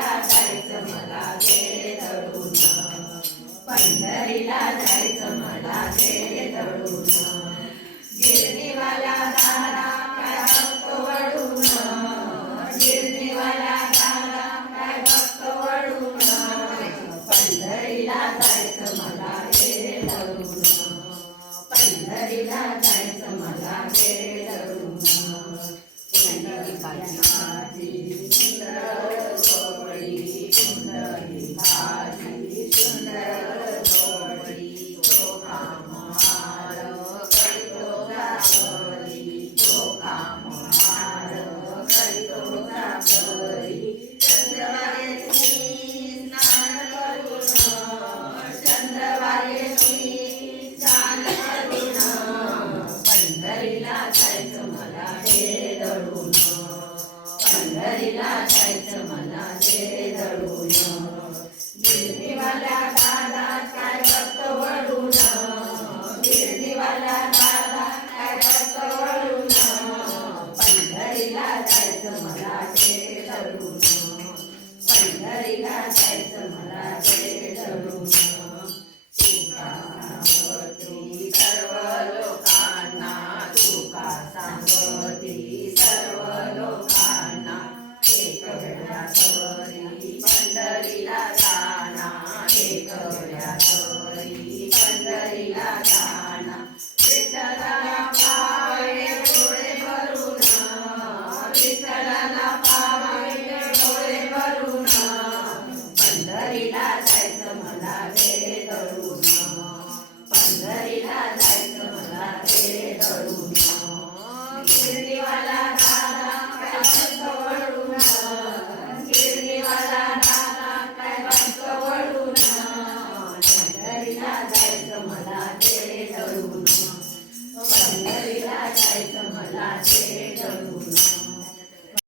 पंढरीला जायचं मला दे पंढरीला जायचं मला दे मला